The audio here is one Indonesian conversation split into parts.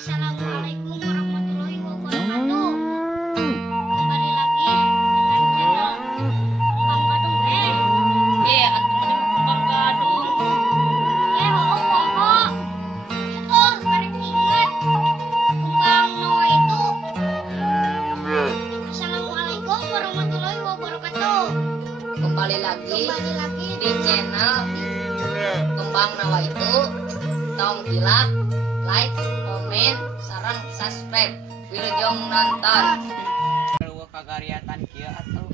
Assalamualaikum warahmatullahi wabarakatuh. Kembali lagi dengan channel Kembang Gadung. Aturan Kembang Gadung. Itu karek ingat Kembang Noah itu. Assalamualaikum warahmatullahi wabarakatuh. Kembali lagi di channel Kembang Nawa itu. Tong hilak, like, komen, sarang, subscribe. Wilujeng nonton. Eueuh kagariatan kieu atuh.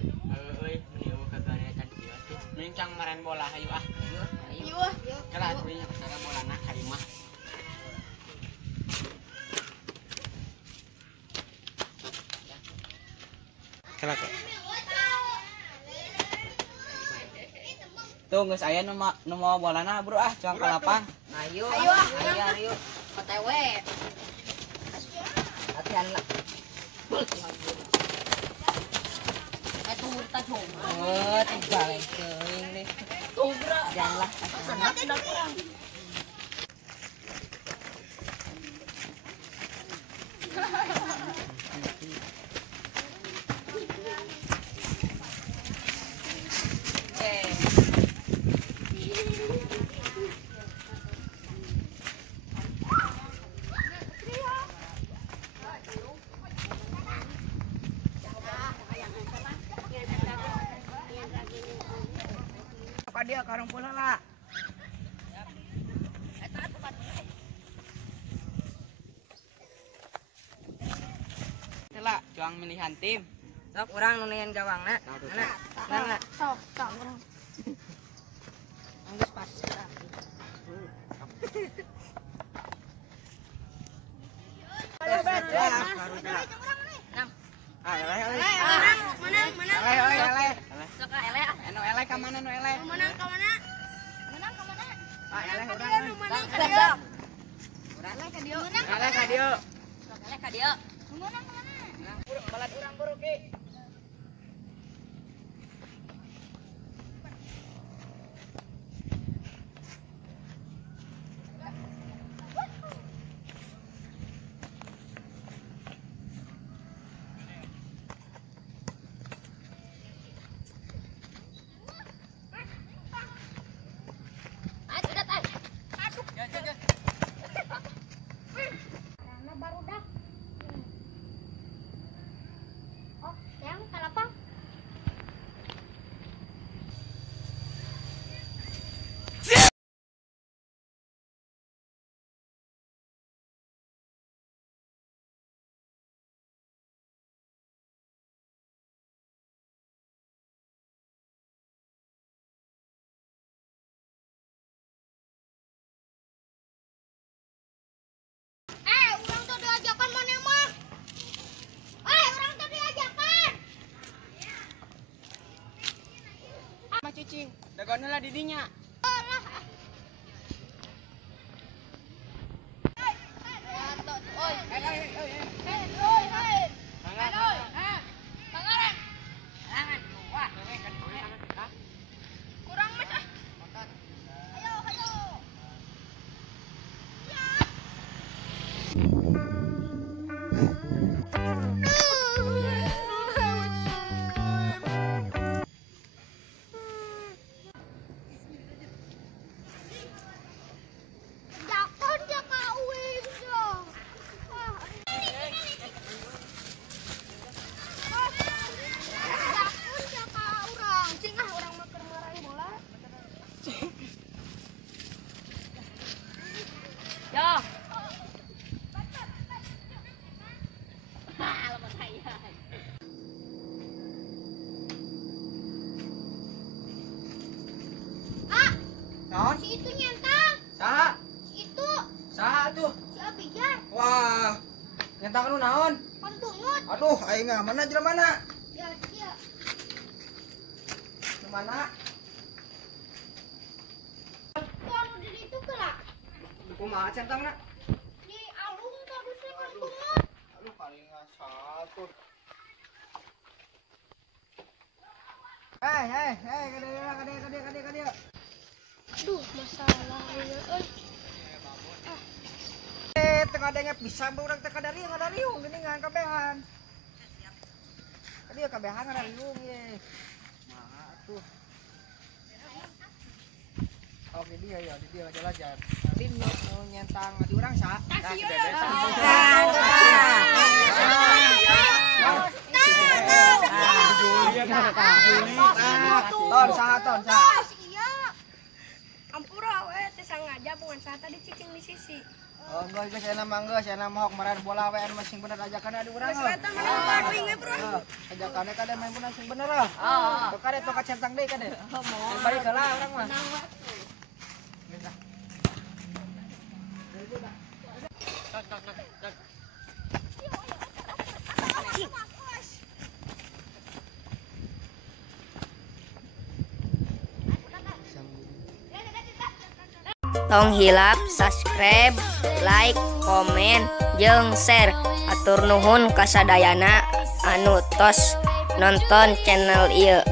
Euy, meni eueuh kagariatan kieu atuh. Mincang maren bola hayu ah. Yuk. Kala atuh nya kesana bolana ka imah. Kala kok. Tuh geus aya nu mau bolana bro ah, cuang ka lapang. Ayo. OTW. Latihan lah. Itu kita coba. Oh, tinggal keuing deh. Tuh, bro. Janganlah. Tidak kurang. Apa dia karang bola lah. Lah, cuang milihan tim. Sok urang nu nean gawangna. Mana? Sok. Geus pas. Anu eleh ka mana nu eleh? Menang ke mana? Ah, eleh urang. Urang Ke dia. Eleh ka dieu. eleh ka dieu. Menang ke mana? Balad urang buru ki. Karena baru dah. Oh, yang kalapang. Urang tuh diajakan mana mah? Urang tuh diajakan. Mah cicing, dagoneun lah di dinya. Kurang mas ah. Ayo. Jakon jaka uing dong. Jakon jaka urang. Cing urang mah keur marahi bola. Yo. Naon? Si itu nyentang. Saha? Si itu Saha tuh? si Abijan. Wah, nyentang nu naon? Pantunut. Aduh, aing mah mana jelema mana? Ya dia. Nu mana? Kalau di itu kelak. Kumaha centangna? Di alung kabusnya pantunut. Aduh, paling satu. Kadea. Aduh, masalah ini. kaget tengah adanya pisang urang teh kadariung geuningan kabehan. Tadi ya kabehan kadariung ye. Nah, tuh. Oke dia ya, di dia jalan-jalan. Din mau nyentang di urang sa. Ton saha ton saha. Ampura we teh sangaja bungan saha tadi cicing di sisi. Oh, geus saya nama hok meren bola we anu masing bener ajakanna di urang. Geus eta mah leuwih we, Bro. Ajakanna kade main bola sing bener ah. Teu kade teu kacentang deui kade. Balik heula urang mah. Tong hilap subscribe like komen jeung share atur nuhun kasadayana anu tos nonton channel ieu.